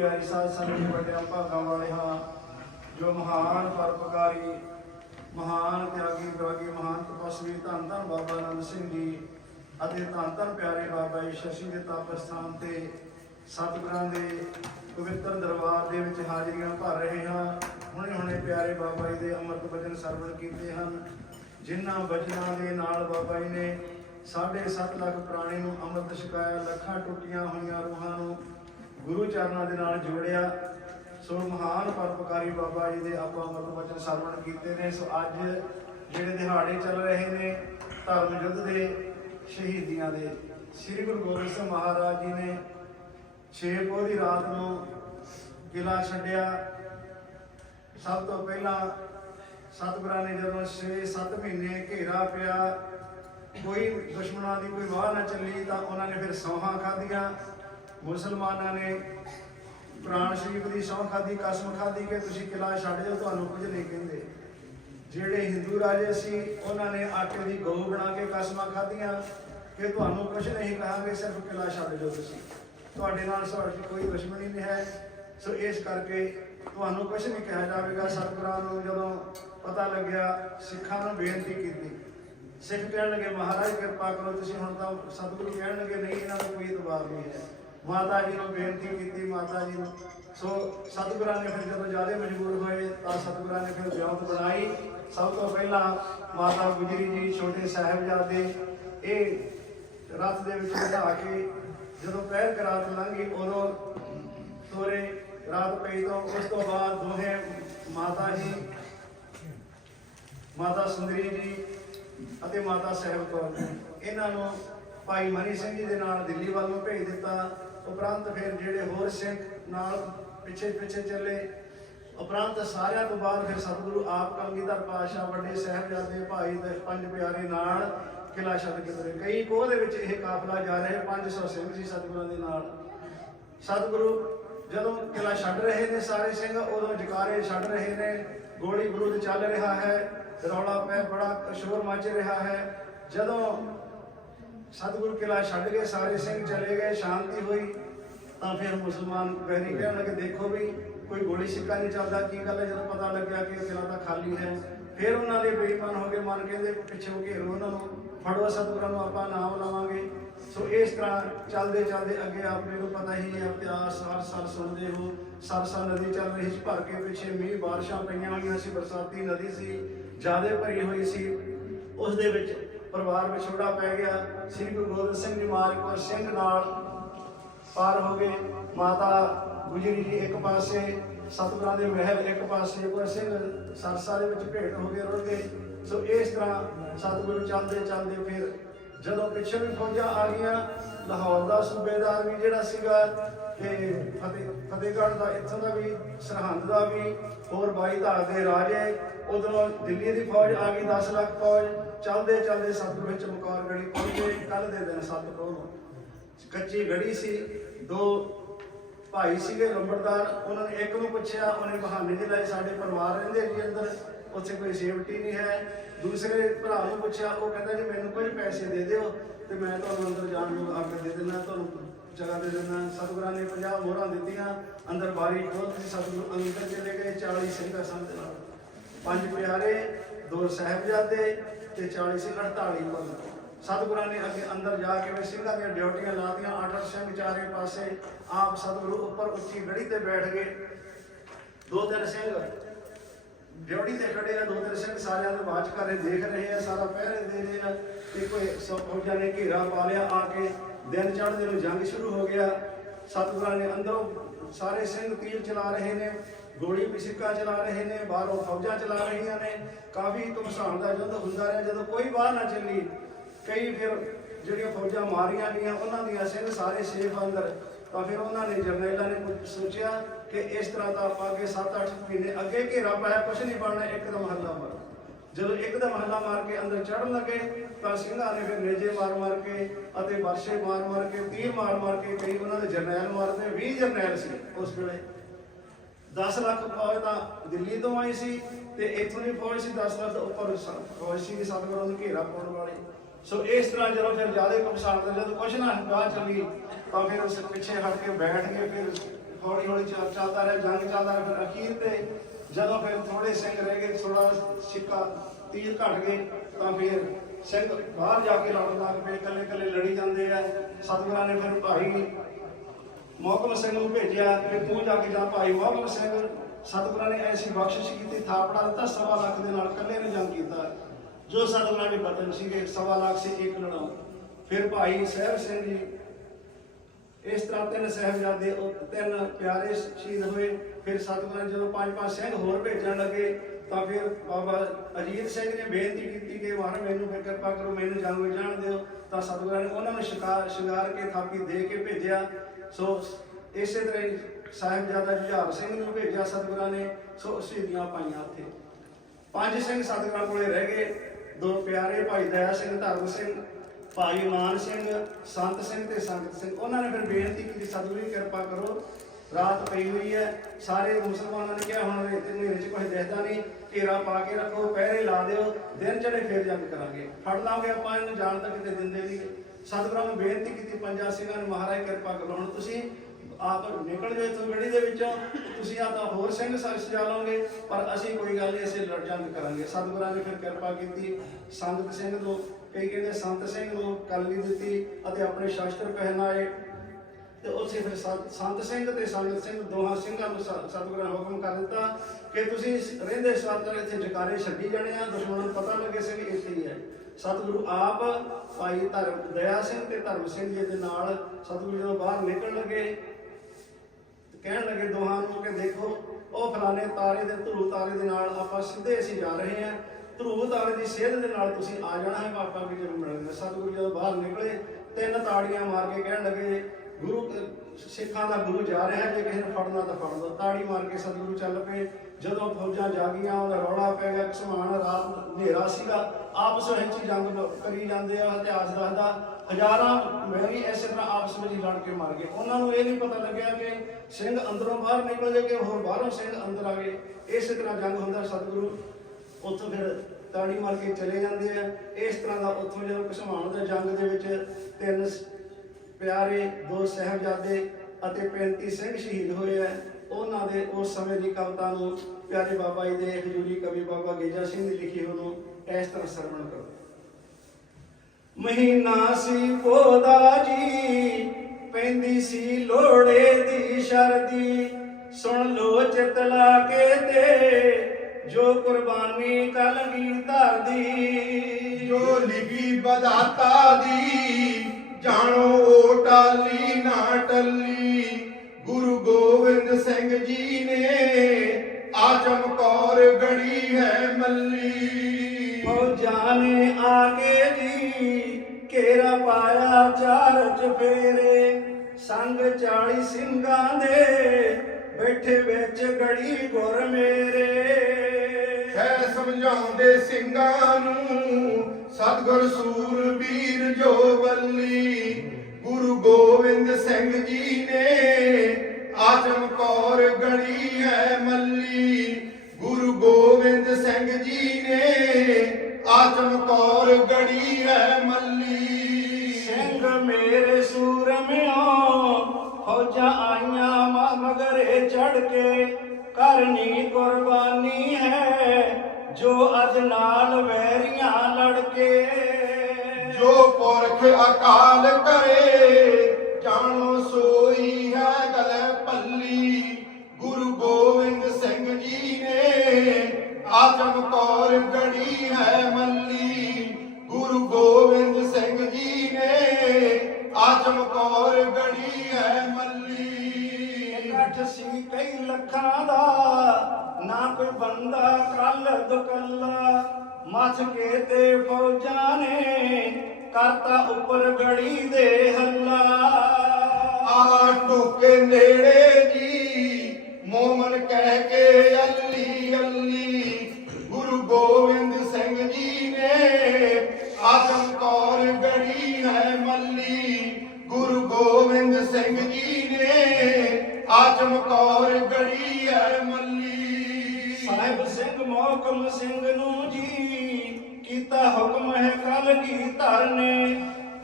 ਪਿਆਰੀ ਸਾਧ ਸੰਗਤ ਜੀ ਵੱਡਿਆਂ ਭਾਗਾਂ ਵਾਲੇ ਹਾਂ, ਜੋ ਮਹਾਨ ਪਰਪਕਾਰੀ ਮਹਾਨ ਤਿਆਗੀ ਦਵਾਗੀ ਮਹਾਨ ਤਪਸਵੀ, ਧੰਨ ਧੰਨ ਬਾਬਾ ਆਨੰਦ ਸਿੰਘ ਜੀ ਅਤੇ ਧੰਨ ਧੰਨ ਪਿਆਰੇ ਬਾਬਾ ਜੀ ਸ਼ਸ਼ੀ ਦੇ ਤਪ ਸਥਾਨ ਤੇ ਸਤਿਗੁਰਾਂ ਦੇ ਪਵਿੱਤਰ ਦਰਬਾਰ ਦੇ ਵਿੱਚ ਹਾਜ਼ਰੀਆਂ ਭਰ ਰਹੇ ਹਾਂ। ਹੁਣੇ ਹੁਣੇ ਪਿਆਰੇ ਬਾਬਾ ਜੀ ਦੇ ਅੰਮ੍ਰਿਤ ਬਚਨ ਸਰਵਣ ਕੀਤੇ ਹਨ, ਜਿਨ੍ਹਾਂ ਵਚਨਾਂ ਦੇ ਨਾਲ ਬਾਬਾ ਜੀ ਨੇ ਸਾਢੇ ਸੱਤ ਲੱਖ ਪ੍ਰਾਣੀ ਨੂੰ ਅੰਮ੍ਰਿਤ ਛਕਾਇਆ, ਲੱਖਾਂ ਟੁੱਟੀਆਂ ਹੋਈਆਂ ਰੂਹਾਂ ਨੂੰ ਗੁਰੂ ਚਰਨਾਂ ਦੇ ਨਾਲ ਜੋੜਿਆ। ਸੋ ਮਹਾਨ ਪਰਪਕਾਰੀ ਬਾਬਾ ਜੀ ਦੇ ਆਪਾਂ ਅੰਮ੍ਰਿਤ ਵਚਨ ਸਰਵਣ ਕੀਤੇ ਨੇ। ਸੋ ਅੱਜ ਜਿਹੜੇ ਦਿਹਾੜੇ ਚੱਲ ਰਹੇ ਨੇ, ਧਰਮ ਯੁੱਧ ਦੇ ਸ਼ਹੀਦੀਆਂ ਦੇ, ਸ੍ਰੀ ਗੁਰੂ ਗੋਬਿੰਦ ਸਿੰਘ ਮਹਾਰਾਜ ਜੀ ਨੇ 6 ਪੋਹ ਦੀ ਰਾਤ ਨੂੰ ਕਿਲਾ ਛੱਡਿਆ। ਸਭ ਤੋਂ ਪਹਿਲਾਂ ਸਤਿਗੁਰਾਂ ਨੇ ਜਦੋਂ 6-7 ਮਹੀਨੇ ਘੇਰਾ ਪਿਆ, ਕੋਈ ਦੁਸ਼ਮਣਾਂ ਦੀ ਕੋਈ ਵਾਹ ਨਾ ਚੱਲੀ ਤਾਂ ਉਹਨਾਂ ਨੇ ਫਿਰ ਸੌਹਾਂ ਖਾਧੀਆਂ। ਮੁਸਲਮਾਨਾਂ ਨੇ ਕੁਰਾਨ ਸ਼ਰੀਫ ਦੀ ਸਹੁੰ ਖਾਧੀ, ਕਸਮ ਖਾਧੀ ਕਿ ਤੁਸੀਂ ਕਿਲਾ ਛੱਡ ਜਾਓ, ਤੁਹਾਨੂੰ ਕੁਝ ਨਹੀਂ ਕਹਿੰਦੇ। ਜਿਹੜੇ ਹਿੰਦੂ ਰਾਜੇ ਸੀ, ਉਹਨਾਂ ਨੇ ਆਟੇ ਦੀ ਗਊ ਬਣਾ ਕੇ ਕਸਮਾਂ ਖਾਧੀਆਂ ਕਿ ਤੁਹਾਨੂੰ ਕੁਝ ਨਹੀਂ ਕਹਾਂਗੇ, ਸਿਰਫ ਕਿਲਾ ਛੱਡ ਜਾਓ ਤੁਸੀਂ। ਤੁਹਾਡੇ ਨਾਲ ਸਾਡੀ ਕੋਈ ਦੁਸ਼ਮਣੀ ਨਹੀਂ ਹੈ। ਸੋ ਇਸ ਕਰਕੇ ਤੁਹਾਨੂੰ ਕੁਝ ਨਹੀਂ ਕਿਹਾ ਜਾਵੇਗਾ। ਸਤਿਗੁਰਾਂ ਨੂੰ ਜਦੋਂ ਪਤਾ ਲੱਗਿਆ, ਸਿੱਖਾਂ ਨੂੰ ਬੇਨਤੀ ਕੀਤੀ। ਸਿੱਖ ਕਹਿਣ ਲੱਗੇ ਮਹਾਰਾਜ, ਕਿਰਪਾ ਕਰੋ, ਤੁਸੀਂ ਹੁਣ ਤਾਂ ਸਤਿਗੁਰੂ ਕਹਿਣ ਲੱਗੇ ਨਹੀਂ, ਇਹਨਾਂ ਨੂੰ ਕੋਈ ਦਬਾਅ ਨਹੀਂ ਹੈ। ਮਾਤਾ ਜੀ ਨੂੰ ਬੇਨਤੀ ਕੀਤੀ ਮਾਤਾ ਜੀ ਨੂੰ। ਸੋ ਸਤਿਗੁਰਾਂ ਨੇ ਫਿਰ ਜਦੋਂ ਜ਼ਿਆਦਾ ਮਜਬੂਰ ਹੋਏ ਤਾਂ ਸਤਿਗੁਰਾਂ ਨੇ ਫਿਰ ਵਿਉਂਤ ਬਣਾਈ। ਸਭ ਤੋਂ ਪਹਿਲਾਂ ਮਾਤਾ ਗੁਜਰੀ ਜੀ, ਛੋਟੇ ਸਾਹਿਬਜ਼ਾਦੇ, ਇਹ ਰਥ ਦੇ ਵਿੱਚ ਬਿਠਾ ਕੇ ਜਦੋਂ ਪਹਿਰ ਕਰਾਤ ਲੰਘੀ, ਉਦੋਂ ਤੋਰੇ ਰਾਤ ਪਈ ਤੋਂ ਉਸ ਤੋਂ ਬਾਅਦ ਦੋਹੇ ਮਾਤਾ ਜੀ, ਮਾਤਾ ਸੁੰਦਰੀ ਜੀ ਅਤੇ ਮਾਤਾ ਸਾਹਿਬ ਕੌਰ ਜੀ। ਇਹਨਾਂ ਨੂੰ ਭਾਈ ਮਨੀ ਸਿੰਘ ਜੀ ਦੇ ਨਾਲ ਦਿੱਲੀ ਵੱਲੋਂ ਭੇਜ ਦਿੱਤਾ। ਉਪਰੰਤ ਫਿਰ ਜਿਹੜੇ ਹੋਰ ਸਿੰਘ ਨਾਲ ਪਿੱਛੇ ਪਿੱਛੇ ਚੱਲੇ, ਉਪਰੰਤ ਸਾਰਿਆਂ ਤੋਂ ਬਾਅਦ ਫਿਰ ਸਤਿਗੁਰੂ ਆਪ ਕਲਗੀਧਰ ਪਾਤਸ਼ਾਹ ਵੱਡੇ ਸਾਹਿਬਜ਼ਾਦੇ ਭਾਈ ਦੇ ਪੰਜ ਪਿਆਰੇ ਨਾਲ ਕਿਲਾ ਛੱਡ ਕੇ ਤੁਰੇ। ਕਈ ਕੋਹ ਦੇ ਵਿੱਚ ਇਹ ਕਾਫਲਾ ਜਾ ਰਿਹਾ 500 ਸਿੰਘ ਸੀ ਸਤਿਗੁਰਾਂ ਦੇ ਨਾਲ। ਸਤਿਗੁਰੂ ਜਦੋਂ ਕਿਲਾ ਛੱਡ ਰਹੇ ਨੇ ਸਾਰੇ ਸਿੰਘ, ਉਦੋਂ ਜਕਾਰੇ ਛੱਡ ਰਹੇ ਨੇ ਗੋਲੀ ਬਰੂਦ ਚੱਲ ਰਿਹਾ ਹੈ, ਰੌਲਾ ਪੈ ਬੜਾ ਸ਼ੋਰ ਮਚ ਰਿਹਾ ਹੈ। ਜਦੋਂ ਸਤਿਗੁਰੂ ਕਿਲਾ ਛੱਡ ਕੇ ਸਾਰੇ ਸਿੰਘ ਚਲੇ ਗਏ, ਸ਼ਾਂਤੀ ਹੋਈ। ਤਾਂ ਫਿਰ ਮੁਸਲਮਾਨ ਬਹਿਰੀ ਕਹਿਣ ਲੱਗੇ, ਦੇਖੋ ਵੀ ਕੋਈ ਗੋਲੀ ਸਿੱਕਾ ਨਹੀਂ ਚੱਲਦਾ। ਕੀ ਗੱਲ ਹੈ? ਜਦੋਂ ਪਤਾ ਲੱਗਿਆ ਕਿ ਇਹ ਕਿਲਾ ਤਾਂ ਖਾਲੀ ਹੈ, ਫਿਰ ਉਹਨਾਂ ਦੇ ਬੇਈਮਾਨ ਹੋ ਕੇ ਮਨ ਕਹਿੰਦੇ, ਪਿੱਛੇ ਘੇਰੋ ਉਹਨਾਂ ਨੂੰ ਫੜੋ ਸਤਿਗੁਰਾਂ ਨੂੰ, ਆਪਾਂ ਨਾਮ ਲਵਾਂਗੇ। ਸੋ ਇਸ ਤਰ੍ਹਾਂ ਚੱਲਦੇ ਚੱਲਦੇ ਅੱਗੇ ਆਪਣੇ ਨੂੰ ਪਤਾ ਹੀ ਹੈ, ਇਤਿਹਾਸ ਹਰ ਸਾਲ ਸੁਣਦੇ ਹੋ। ਸਰਸਾ ਨਦੀ ਚੱਲ ਰਹੀ ਸੀ, ਭਰ ਕੇ ਪਿੱਛੇ ਮੀਂਹ, ਬਾਰਿਸ਼ਾਂ ਪਈਆਂ ਹੋਈਆਂ ਸੀ, ਬਰਸਾਤੀ ਨਦੀ ਸੀ, ਜ਼ਿਆਦਾ ਭਰੀ ਹੋਈ ਸੀ। ਉਸ ਦੇ ਵਿੱਚ ਪਰਿਵਾਰ ਵਿਛੋੜਾ ਪੈ ਗਿਆ। ਸ੍ਰੀ ਗੁਰੂ ਗੋਬਿੰਦ ਸਿੰਘ ਜੀ ਮਾਲਕ ਸਿੰਘ ਨਾਲ ਪਾਰ ਹੋ ਗਏ। ਮਾਤਾ ਗੁਜਰੀ ਜੀ ਇੱਕ ਪਾਸੇ, ਸਤਿਗੁਰਾਂ ਦੇ ਮਹਿਲ ਇੱਕ ਪਾਸੇ, ਗੁਰ ਸਿੰਘ ਸਰਸਾ ਦੇ ਵਿੱਚ ਭੇਟ ਹੋ ਗਏ ਰੁੜ ਗਏ। ਸੋ ਇਸ ਤਰ੍ਹਾਂ ਸਤਿਗੁਰੂ ਚੱਲਦੇ ਚੱਲਦੇ ਫਿਰ ਜਦੋਂ ਪਿੱਛੇ ਵੀ ਫੌਜਾਂ ਆ ਗਈਆਂ, ਲਾਹੌਰ ਦਾ ਸੂਬੇਦਾਰ ਵੀ ਜਿਹੜਾ ਸੀਗਾ ਤੇ ਫਤਿਹ, ਫਤਿਹਗੜ੍ਹ ਦਾ, ਇੱਥੋਂ ਦਾ ਵੀ, ਸਰਹੰਦ ਦਾ ਵੀ, ਹੋਰ ਬਾਈ ਧਾਰ ਦੇ ਰਾਜੇ ਉਦੋਂ ਦਿੱਲੀ ਦੀ ਫੌਜ ਆ ਗਈ 10 ਲੱਖ ਫੌਜ। ਚਲਦੇ ਚਲਦੇ ਸਤਿਗੁਰੂ ਵਿੱਚ ਮਕੌਰ ਗੜੀ ਪਹੁੰਚੇ ਕੱਲ ਦੇ ਦਿਨ ਸਤਿਗੁਰੂ ਕੱਚੀ ਗੜੀ ਸੀ, ਦੋ ਭਾਈ ਸੀਗੇ ਲੰਬੜਦਾਰ, ਉਹਨਾਂ ਨੇ ਇੱਕ ਨੂੰ ਪੁੱਛਿਆ, ਉਹਨੇ ਬਹਾਨੇ ਜਿਹੇ ਲਾਏ, ਸਾਡੇ ਪਰਿਵਾਰ ਰਹਿੰਦੇ ਜੀ ਅੰਦਰ, ਉੱਥੇ ਕੋਈ ਸੇਫਟੀ ਨਹੀਂ ਹੈ। ਦੂਸਰੇ ਭਰਾ ਨੂੰ ਪੁੱਛਿਆ, ਉਹ ਕਹਿੰਦਾ ਜੀ ਮੈਨੂੰ ਕੁਝ ਪੈਸੇ ਦੇ ਦਿਓ ਤੇ ਮੈਂ ਤੁਹਾਨੂੰ ਅੰਦਰ ਜਾਣ ਨੂੰ ਆਗਿਆ ਦੇ ਦਿੰਦਾ, ਤੁਹਾਨੂੰ ਜਗ੍ਹਾ ਦੇ ਦਿੰਦਾ। ਸਤਿਗੁਰਾਂ ਨੇ 50 ਮੋਹਰਾਂ ਦਿੱਤੀਆਂ, ਅੰਦਰ ਬਾਰੀ ਖੋਲ੍ਹ ਕੇ ਸਤਿਗੁਰੂ ਅੰਦਰ ਚਲੇ ਗਏ 40 ਸਿੰਘਾਂ ਸੰਗ ਨਾਲ। ਪੰਜ ਪਿਆਰੇ, ਦੋ ਸਾਹਿਬਜ਼ਾਦੇ ਤੇ 40 ਸਿੰਘ 48 ਬੰਦ ਸਤਿਗੁਰਾਂ ਨੇ ਅੱਗੇ ਅੰਦਰ ਜਾ ਕੇ ਵੀ ਸਿੰਘਾਂ ਦੀਆਂ ਡਿਊਟੀਆਂ ਲਾਤੀਆਂ ਅੱਠ ਸਿੰਘ ਚਾਰੇ ਪਾਸੇ ਆਪ ਸਤਿਗੁਰੂ ਉੱਪਰ ਉੱਚੀ ਗੜੀ ਤੇ ਬੈਠ ਗਏ। ਦੋ ਤਿੰਨ ਸਿੰਘ ਡਿਊਟੀ ਤੇ ਖੜੇ ਆ, ਦੋ ਤਿੰਨ ਸਿੰਘ ਸਾਰਿਆਂ ਨੂੰ ਬਾਜ ਕਰ ਰਹੇ ਦੇਖ ਰਹੇ ਆ, ਸਾਰਾ ਪਹਿਰੇ ਦੇ ਰਹੇ ਆ ਤੇ ਕੋਈ ਫੌਜਾਂ ਨੇ ਘੇਰਾ ਪਾ ਲਿਆ, ਆ ਕੇ ਦਿਨ ਚੜ੍ਹਦੇ ਨੂੰ ਜੰਗ ਸ਼ੁਰੂ ਹੋ ਗਿਆ। ਸਤਿਗੁਰਾਂ ਨੇ ਅੰਦਰੋਂ ਸਾਰੇ ਸਿੰਘ ਤੀਰ ਚਲਾ ਰਹੇ ਨੇ। ਗੋਲੀ ਪਿਛਕਾ ਚਲਾ ਰਹੇ ਨੇ, ਬਾਹਰੋਂ ਫੌਜਾਂ ਚਲਾ ਰਹੀਆਂ ਨੇ। ਕਾਫੀ ਘਮਸਾਣ ਦਾ ਯੁੱਧ ਹੁੰਦਾ ਰਿਹਾ, ਜਦੋਂ ਕੋਈ ਬਾਹਰ ਨਾ ਚੱਲੀ, ਕਈ ਫਿਰ ਜਿਹੜੀਆਂ ਫੌਜਾਂ ਮਾਰੀਆਂ ਗਈਆਂ, ਉਹਨਾਂ ਦੀਆਂ ਸਿੰਘ ਸਾਰੇ ਸੇਫ ਅੰਦਰ। ਤਾਂ ਫਿਰ ਉਹਨਾਂ ਨੇ ਜਰਨੈਲਾਂ ਨੇ ਸੋਚਿਆ ਕਿ ਇਸ ਤਰ੍ਹਾਂ ਦਾ ਆਪਾਂ ਅੱਗੇ 7-8 ਮਹੀਨੇ ਅੱਗੇ ਘੇਰਾ ਪਾਇਆ ਕੁਝ ਨਹੀਂ ਬਣਨਾ, ਇੱਕਦਮ ਹੱਲਾ ਮਾਰ। ਜਦੋਂ ਇੱਕਦਮ ਹੱਲਾ ਮਾਰ ਕੇ ਅੰਦਰ ਚੜਨ ਲੱਗੇ, ਤਾਂ ਸਿੰਘਾਂ ਨੇ ਫਿਰ ਨੇਜੇ ਮਾਰ ਮਾਰ ਕੇ ਅਤੇ ਵਰਸ਼ੇ ਮਾਰ ਮਾਰ ਕੇ, ਤੀਰ ਮਾਰ ਮਾਰ ਕੇ ਕਈ ਉਹਨਾਂ ਦੇ ਜਰਨੈਲ ਮਾਰਦੇ 20 ਜਰਨੈਲ ਸੀ ਉਸ ਵੇਲੇ। 10 ਲੱਖ ਫੌਜ ਤਾਂ ਦਿੱਲੀ ਤੋਂ ਆਈ ਸੀ ਤੇ ਇੱਥੋਂ ਦੀ ਫੌਜ ਸੀ 10 ਲੱਖ ਉੱਪਰ ਫੌਜ ਸੀ, ਸਤਿਗੁਰਾਂ ਨੂੰ ਘੇਰਾ ਪਾਉਣ ਵਾਲੀ। ਸੋ ਇਸ ਤਰ੍ਹਾਂ ਜਦੋਂ ਫਿਰ ਜ਼ਿਆਦਾ ਕਮਸਾਨ ਦਾ ਜਦੋਂ ਕੁਛ ਨਾ ਬਾਹਰ ਚੱਲੀ ਤਾਂ ਫਿਰ ਉਸ ਪਿੱਛੇ ਹਟ ਕੇ ਬੈਠ ਗਏ ਫਿਰ ਹੌਲੀ ਹੌਲੀ ਚੱਲ- ਚੱਲਦਾ ਰਿਹਾ, ਜੰਗ ਚੱਲਦਾ ਰਿਹਾ। ਫਿਰ ਅਖੀਰ ਤੇ ਜਦੋਂ ਫਿਰ ਥੋੜੇ ਸਿੰਘ ਰਹਿ ਗਏ ਥੋੜਾ ਸਿੱਕਾ ਤੀਰ ਘਟ ਗਏ, ਤਾਂ ਫਿਰ ਸਿੰਘ ਬਾਹਰ ਜਾ ਕੇ ਲੜਨ ਲੱਗ ਪਏ ਇਕੱਲੇ ਇਕੱਲੇ ਲੜੀ ਜਾਂਦੇ ਆ। ਸਤਿਗੁਰਾਂ ਨੇ ਫਿਰ ਭਾਈ ਮੋਹਕਮ ਸਿੰਘ ਨੂੰ ਭੇਜਿਆ ਕਿ ਤੂੰ ਜਾ ਕੇ ਜਾ ਭਾਈ ਮੋਹਕਮ ਸਿੰਘ ਸਤਿਗੁਰਾਂ ਨੇ ਐਸੀ ਬਖਸ਼ਿਸ਼ ਕੀਤੀ ਥਾਪੜਾ ਦਿੱਤਾ, ਸਵਾ ਲੱਖ ਦੇ ਨਾਲ ਇਕੱਲੇ ਨੇ ਜੰਗ ਕੀਤਾ। ਜੋ ਸਤਿਗੁਰਾਂ ਦੇ ਬਦਨ ਸੀਗੇ, ਸਵਾ ਲੱਖ ਸੀ ਇੱਕ ਲੜਾਉ ਫਿਰ ਭਾਈ ਸਾਹਿਬ ਸਿੰਘ ਜੀ, ਇਸ ਤਰ੍ਹਾਂ ਤਿੰਨ ਸਾਹਿਬਜ਼ਾਦੇ ਤਿੰਨ ਪਿਆਰੇ ਸ਼ਹੀਦ ਹੋਏ। ਫਿਰ ਸਤਿਗੁਰਾਂ ਨੇ ਜਦੋਂ ਪੰਜ ਪੰਜ ਸਿੰਘ ਹੋਰ ਭੇਜਣ ਲੱਗੇ, ਤਾਂ ਫਿਰ ਬਾਬਾ ਅਜੀਤ ਸਿੰਘ ਨੇ ਬੇਨਤੀ ਕੀਤੀ ਕਿ ਮਹਾਰਾਜ, ਮੈਨੂੰ ਫਿਰ ਕਿਰਪਾ ਕਰੋ, ਮੈਨੂੰ ਜੰਗ ਵਿੱਚ ਜਾਣ ਦਿਓ। ਤਾਂ ਸਤਿਗੁਰਾਂ ਨੇ ਉਹਨਾਂ ਨੂੰ ਸ਼ਿਕਾਰ ਸ਼ਿੰਗਾਰ ਕੇ ਥਾਪੀ ਦੇ ਕੇ ਭੇਜਿਆ। ਸੋ ਇਸੇ ਤਰ੍ਹਾਂ ਹੀ ਸਾਹਿਬਜ਼ਾਦਾ ਜੁਝਾਰ ਸਿੰਘ ਨੂੰ ਭੇਜਿਆ ਸਤਿਗੁਰਾਂ ਨੇ, ਸੋ ਸ਼ਹੀਦੀਆਂ ਪਾਈਆਂ ਉੱਥੇ। ਪੰਜ ਸਿੰਘ ਸਤਿਗੁਰਾਂ ਕੋਲੇ ਰਹਿ ਗਏ, ਦੋ ਪਿਆਰੇ ਭਾਈ ਦਇਆ ਸਿੰਘ, ਧਰਮ ਸਿੰਘ, ਭਾਈ ਮਾਨ ਸਿੰਘ, ਸੰਤ ਸਿੰਘ ਤੇ ਸੰਗਤ ਸਿੰਘ। ਉਹਨਾਂ ਨੇ ਫਿਰ ਬੇਨਤੀ ਕੀਤੀ, ਸਤਿਗੁਰੂ ਦੀ ਕਿਰਪਾ ਕਰੋ, ਰਾਤ ਪਈ ਹੋਈ ਹੈ, ਸਾਰੇ ਮੁਸਲਮਾਨਾਂ ਨੇ ਕਿਹਾ, ਹੁਣ ਇੱਥੇ ਹਨੇਰੇ 'ਚ ਕੁਝ ਦਿਖਦਾ ਨਹੀਂ, ਘੇਰਾ ਪਾ ਕੇ ਰੱਖੋ, ਪਹਿਰੇ ਲਾ ਦਿਓ, ਦਿਨ ਚੜੇ ਫਿਰ ਜੰਗ ਕਰਾਂਗੇ। ਫੜ ਲਾਂਗੇ ਆਪਾਂ ਇਹਨੂੰ, ਜਾਣ ਤੱਕ ਕਿਤੇ ਦਿੰਦੇ ਨਹੀਂ। ਸਤਿਗੁਰਾਂ ਨੂੰ ਬੇਨਤੀ ਕੀਤੀ ਪੰਜਾਂ ਸਿੰਘਾਂ ਨੂੰ ਮਹਾਰਾਜ ਕਿਰਪਾ ਕਰੋ ਹੁਣ ਤੁਸੀਂ ਆਪ ਨਿਕਲ ਜਾਓ ਇੱਥੋਂ ਗੜੀ ਦੇ ਵਿੱਚੋਂ, ਤੁਸੀਂ ਆ ਤਾਂ ਹੋਰ ਸਿੰਘ ਸਜਾ ਲਓਗੇ, ਪਰ ਅਸੀਂ ਕੋਈ ਗੱਲ ਨਹੀਂ, ਅਸੀਂ ਲੜ ਜੰਗ ਕਰਾਂਗੇ। ਸਤਿਗੁਰਾਂ ਨੇ ਫਿਰ ਕਿਰਪਾ ਕੀਤੀ, ਸੰਗਤ ਸਿੰਘ ਨੂੰ ਕਈ ਕਹਿੰਦੇ ਸੰਤ ਸਿੰਘ ਨੂੰ ਕਲਗੀ ਦਿੱਤੀ ਅਤੇ ਆਪਣੇ ਸ਼ਾਸਤਰ ਪਹਿਨਾਏ। ਤੇ ਉੱਥੇ ਫਿਰ ਸੰਤ ਸਿੰਘ ਤੇ ਸੰਗਤ ਸਿੰਘ ਦੋਹਾਂ ਸਿੰਘਾਂ ਨੂੰ ਸਤਿਗੁਰਾਂ ਨੇ ਹੁਕਮ ਕਰ ਦਿੱਤਾ ਕਿ ਤੁਸੀਂ ਰਹਿੰਦੇ ਸਾਤਰ ਇੱਥੇ ਜਕਾਰੇ ਛੱਡੀ ਜਾਣੇ ਆ। ਦੁਸ਼ਮਣਾਂ ਨੂੰ ਪਤਾ ਲੱਗੇ ਸੀ ਵੀ ਇੱਥੇ ਹੀ ਹੈ। ਸਤਿਗੁਰੂ ਆਪ ਭਾਈ ਧਰਮ ਦਇਆ ਸਿੰਘ ਤੇ ਧਰਮ ਸਿੰਘ ਜੀ ਦੇ ਨਾਲ ਸਤਿਗੁਰੂ ਜਦੋਂ ਬਾਹਰ ਨਿਕਲਣ ਲੱਗੇ ਕਹਿਣ ਲੱਗੇ ਦੋਹਾਂ ਨੂੰ ਕਿ ਦੇਖੋ, ਉਹ ਫਲਾਣੇ ਤਾਰੇ ਦੇ ਧਰੂ ਤਾਰੇ ਦੇ ਨਾਲ ਆਪਾਂ ਸਿੱਧੇ ਅਸੀਂ ਜਾ ਰਹੇ ਹਾਂ। ਧਰੂ ਤਾਰੇ ਦੀ ਸੇਧ ਦੇ ਨਾਲ ਤੁਸੀਂ ਆ ਜਾਣਾ ਹੈ ਪਾਪਾ ਵੀ ਜਦੋਂ ਮਿਲਣਗੇ ਸਤਿਗੁਰੂ ਜਦੋਂ ਬਾਹਰ ਨਿਕਲੇ, ਤਿੰਨ ਤਾੜੀਆਂ ਮਾਰ ਕੇ ਕਹਿਣ ਲੱਗੇ, ਗੁਰੂ, ਸਿੱਖਾਂ ਦਾ ਗੁਰੂ ਜਾ ਰਿਹਾ ਜੇ ਕਿਸੇ ਨੂੰ ਫੜਨਾ ਤਾਂ ਫੜ ਲਓ। ਤਾੜੀ ਮਾਰ ਕੇ ਸਤਿਗੁਰੂ ਚੱਲ ਪਏ। ਜਦੋਂ ਫੌਜਾਂ ਜਾਗੀਆਂ, ਉਹਦਾ ਰੌਲਾ ਪੈ ਗਿਆ ਘਸਮਾਨ ਰਾਤ ਹਨੇਰਾ ਸੀਗਾ। ਆਪਸ ਵਿੱਚ ਜੰਗ ਕਰੀ ਜਾਂਦੇ ਆ, ਇਤਿਹਾਸ ਦੱਸਦਾ। ਹਜ਼ਾਰਾਂ ਮੈਰੀ ਇਸੇ ਤਰ੍ਹਾਂ ਆਪਸ ਵਿੱਚ ਹੀ ਲੜ ਕੇ ਮਰ ਗਏ। ਉਹਨਾਂ ਨੂੰ ਇਹ ਨਹੀਂ ਪਤਾ ਲੱਗਿਆ ਕਿ ਸਿੰਘ ਅੰਦਰੋਂ ਬਾਹਰ ਨਿਕਲ ਗਏ ਕਿ ਹੋਰ ਬਾਹਰੋਂ ਸਿੰਘ ਅੰਦਰ ਆ ਗਏ। ਇਸੇ ਤਰ੍ਹਾਂ ਜੰਗ ਹੁੰਦਾ ਸਤਿਗੁਰੂ ਉੱਥੋਂ ਫਿਰ ਤਾੜੀ ਮਾਰ ਕੇ ਚਲੇ ਜਾਂਦੇ ਆ। ਇਸ ਤਰ੍ਹਾਂ ਦਾ ਉੱਥੋਂ ਜਦੋਂ ਘਸਮਾਨ ਦੇ ਜੰਗ ਦੇ ਵਿੱਚ ਤਿੰਨ ਪਿਆਰੇ, ਦੋ ਸਹਿਬਜ਼ਾਦੇ ਅਤੇ 35 ਸਿੰਘ ਸ਼ਹੀਦ ਹੋਏ ਆ। ਉਹਨਾਂ ਦੇ ਉਸ ਸਮੇਂ ਦੀ ਕਵਿਤਾ ਨੂੰ ਪਿਆਰੇ ਬਾਬਾ ਜੀ ਦੇ ਹਜੂਰੀ ਕਵੀ ਬਾਬਾ ਗੇਜਾ ਸਿੰਘ ਨੇ ਲਿਖੀ, ਉਹਨੂੰ ਇਸ ਤਰ੍ਹਾਂ ਸਰਵਣ ਕਰੋ। ਮਹੀਨਾ ਸੀ ਪੋਦਾ ਜੀ, ਪੈਂਦੀ ਸੀ ਲੋੜੇ ਦੀ ਸ਼ਰਦੀ। ਸੁਣ ਲੋ ਚਿਤ ਲਾ ਕੇ ਤੇ, ਜੋ ਕੁਰਬਾਨੀ ਕਲਗੀ ਧਰਦੀ। ਜੋ ਲਿਖੀ ਬਦਾਤਾ ਦੀ, ਜਾਣੋ ਓ ਟਾਲੀ ਨਾ ਟੱਲੀ। ਗੁਰੂ ਗੋਬਿੰਦ ਸਿੰਘ ਜੀ ਨੇ ਆ ਚਮਕੌਰ ਗੜੀ ਹੈ ਮੱਲੀ। ਫੌਜਾਂ ਨੇ ਆ ਕੇ ਜੀ, ਘੇਰਾ ਪਾਇਆ ਚਾਰ ਚਫੇਰੇ ਸੰਗ 40 ਸਿੰਘਾਂ ਦੇ ਬੈਠੇ ਵਿੱਚ ਗੜੀ ਗੁਰ ਮੇਰੇ। ਹੈ ਸਮਝਾਉਂਦੇ ਸਿੰਘਾਂ ਨੂੰ, ਸਤਗੁਰ ਸੂਰਬੀਰ ਜੋ ਬੱਲੀ। ਗੁਰੂ ਗੋਬਿੰਦ ਸਿੰਘ ਜੀ ਨੇ ਆਜ਼ਮ ਕੌਰ ਗੜੀ ਹੈ ਮੱਲੀ। ਗੁਰੂ ਗੋਬਿੰਦ ਸਿੰਘ ਜੀ ਨੇ ਆ ਚਮਕੌਰ ਗੜੀ ਹੈ ਮੱਲੀ। ਸਿੰਘ ਮੇਰੇ ਸੂਰਮਿਓ ਫੌਜਾਂ ਆਈਆਂ ਮਾ ਮਗਰੇ ਚੜ ਕੇ। ਕਰਨੀ ਕੁਰਬਾਨੀ ਹੈ ਜੋ ਅਜ ਨਾਲ ਵੈਰੀਆਂ ਲੜ ਕੇ। ਜੋ ਪੁਰਖ ਅਕਾਲ ਕਰੇ ਬੰਦਾ ਕੱਲ ਦੁਕੱਲਾ ਮੱਥ ਕੇ ਤੇ ਫੌਜਾਂ ਨੇ ਕਰਤਾ ਉੱਪਰ ਗੜੀ ਦੇ ਹੱਲਾ। ਆ ਟੋਕੇ ਨੇੜੇ ਜੀ, ਮੋਮਨ ਕਹਿ ਕੇ ਸਿੰਘ ਨੂੰ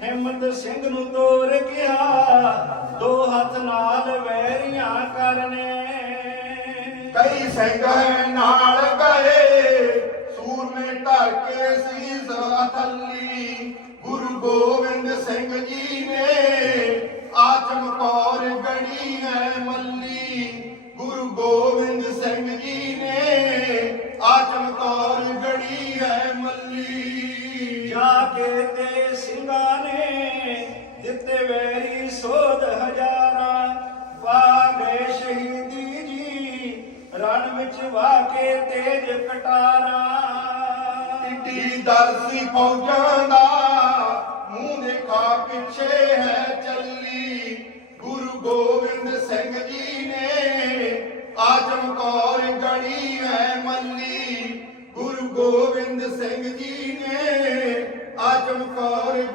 ਹਿੰਮਤ ਸਿੰਘ ਨੂੰ ਤੋਰ ਕਿਹਾ ਦੋ ਹੱਥ ਨਾਲ ਵੈਰੀਆਂ ਕਰਨੇ। ਕਈ ਸਿੰਘ ਨਾਲ ਗਏ, ਸੂਰਮੇ ਧਰ ਕੇ ਸੀਸ ਥੱਲੀ। ਗੁਰੂ ਗੋਬਿੰਦ ਸਿੰਘ ਜੀ ਨੇ ਆਤਮ ਕੌਰ ਗੜੀ ਹੈ ਮੱਲੀ। ਗੁਰੂ ਗੋਬਿੰਦ ਸਿੰਘ ਜੀ ਨੇ ਆਤਮ ਕੌਰ ਗੜੀ ਹੈ ਜਾ ਤੇ ਸਿੰਘਾਂ ਨੇ ਦਿੱਤੇ ਵੈਰੀ ਸੋਧ ਹਜ਼ਾਰਾਂ। ਪਾ ਸ਼ਹੀਦੀ ਜੀ, ਰਣ ਵਿੱਚ ਵਾਕੇ ਤੇਜ ਕਟਾਰਾਂ। ਟਿੱਡੀ ਦਰਸੀ ਫੌਜਾਂ ਮੂੰਹ ਦੇਖਾ ਪਿੱਛੇ ਹੈ ਚੱਲੀ। ਗੁਰੂ ਗੋਬਿੰਦ ਸਿੰਘ ਜੀ ਨੇ ਆਜਮ ਕੌਰ ਗੜੀ ਹੈ ਮੱਲੀ। ਗੁਰੂ ਗੋਬਿੰਦ ਸਿੰਘ ਜੀ ਨੇ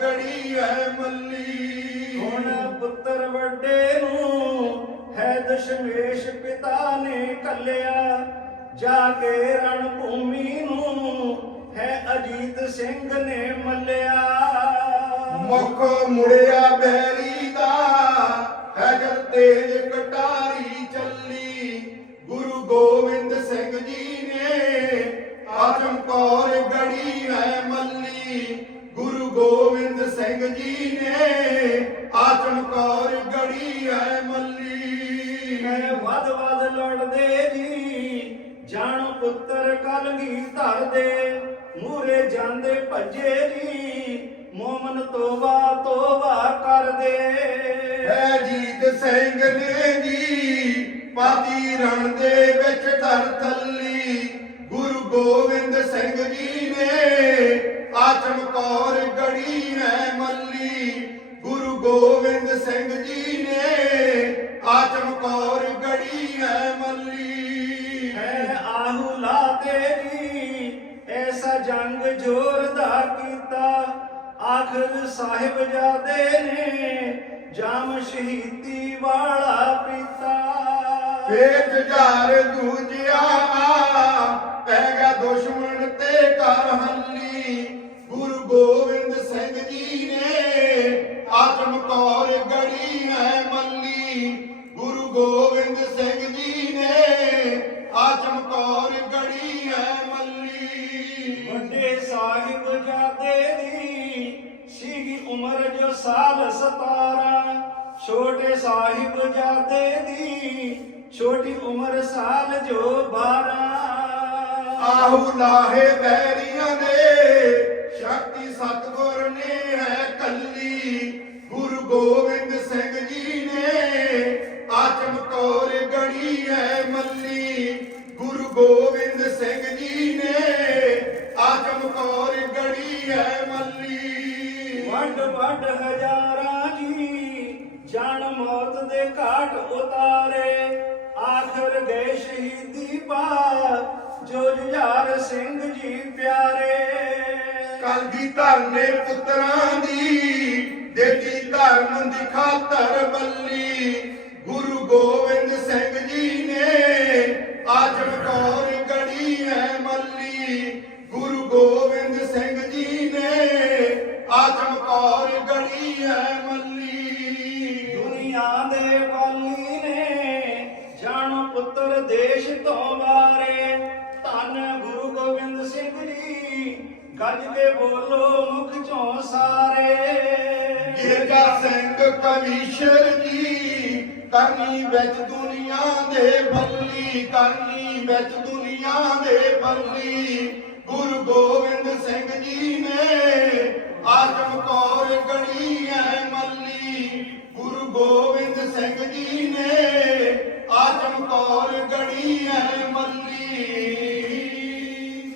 ਗੜੀ ਹੈ ਮੱਲੀ। ਹੁਣ ਪੁੱਤਰ ਵੱਡੇ ਨੂੰ ਹੈ ਦਸ਼ਮੇਸ਼ ਪਿਤਾ ਨੇ ਕੱਲਿਆ ਜਾ ਕੇ ਰਣ ਭੂਮੀ ਨੂੰ ਹੈ ਅਜੀਤ ਸਿੰਘ ਨੇ ਮੱਲਿਆ। ਮੁਖ ਮੁੜਿਆ ਬੈਰੀ ਧਰਦੇ ਮੂਰੇ ਜਾਂਦੇ ਭੱਜੇ ਜੀ, ਮੋਮਨ ਤੋਬਾ ਤੋਬਾ ਕਰਦੇ। ਹੈ ਜੀਤ ਸਿੰਘ ਨੇ ਜੀ ਪਾਤੀ ਰਣ ਦੇ ਵਿੱਚ ਧਰ ਜੰਗ ਜ਼ੋਰਦਾਰ ਕੀਤਾ। ਆਖਰ ਸਾਹਿਬ ਜਾਦੇ ਨੇ ਜਾਮ ਸ਼ਹੀਦੀ ਵਾਲਾ ਪੀਤਾ। ਫੇਰ ਜੁਝਾਰ ਜੂਝਿਆ ਪੈ ਗਿਆ ਦੁਸ਼ਮਣ ਤੇ ਕਰ ਸਾਹਿਬ ਜਾਦੇ ਦੀ ਸੀਗੀ ਉਮਰ ਜੋ ਸਾਲ 17 ਛੋਟੇ ਸਾਹਿਬ ਜਾਦੇ ਦੀ ਛੋਟੀ ਉਮਰ ਸਾਲ ਜੋ 12 ਆਹੂ ਲਾਹੇ ਬੈਰੀਆਂ ਦੇ, ਸ਼ਕਤੀ ਸਤਗੁਰ ਨੇ ਹੈ ਕੱਲੀ। ਗੁਰੂ ਗੋਬਿੰਦ ਸਿੰਘ ਜੀ ਨੇ ਆਚਮ ਤੋਰ ਗੜੀ ਹੈ ਮੱਲੀ। ਗੁਰੂ ਗੋਬਿੰਦ ਸਿੰਘ ਜੀ ਨੇ ਵੱਡ ਹਜ਼ਾਰਾਂ ਜੀ ਜਾਨ ਮੌਤ ਦੇ ਘਾਟ ਉਤਾਰੇ। ਆਖਰ ਗਏ ਸ਼ਹੀਦੀ ਪਾ ਜੋ ਜੁਝਾਰ ਸਿੰਘ ਜੀ ਪਿਆਰੇ। ਕਲਗੀ ਧਰਨੇ ਪੁੱਤਰਾਂ ਦੀ, ਦੇਤੀ ਧਰਮ ਦੀ ਖਾਤਰ ਬੱਲੀ। ਗੁਰੂ ਗੋਬਿੰਦ ਸਿੰਘ ਜੀ ਨੇ ਆਜਮ ਕੌਰ ਜੀ ਕੇ ਬੋਲੋ ਮੁਖ ਚੋਂ ਸਾਰੇ। ਗਿਰਜਾ ਸਿੰਘ ਕਵੀਸ਼ਰ ਜੀ, ਕਰਨੀ ਵਿੱਚ ਦੁਨੀਆ ਦੇ ਬੱਲੀ, ਕਰਨੀ ਵਿੱਚ ਦੁਨੀਆ ਦੇ ਬੱਲੀ। ਗੁਰੂ ਗੋਬਿੰਦ ਸਿੰਘ ਜੀ ਨੇ ਆਜਮ ਕੌਰ ਗੜੀ ਹੈ ਮੱਲੀ। ਗੁਰੂ ਗੋਬਿੰਦ ਸਿੰਘ ਜੀ ਨੇ ਆਜਮ ਕੌਰ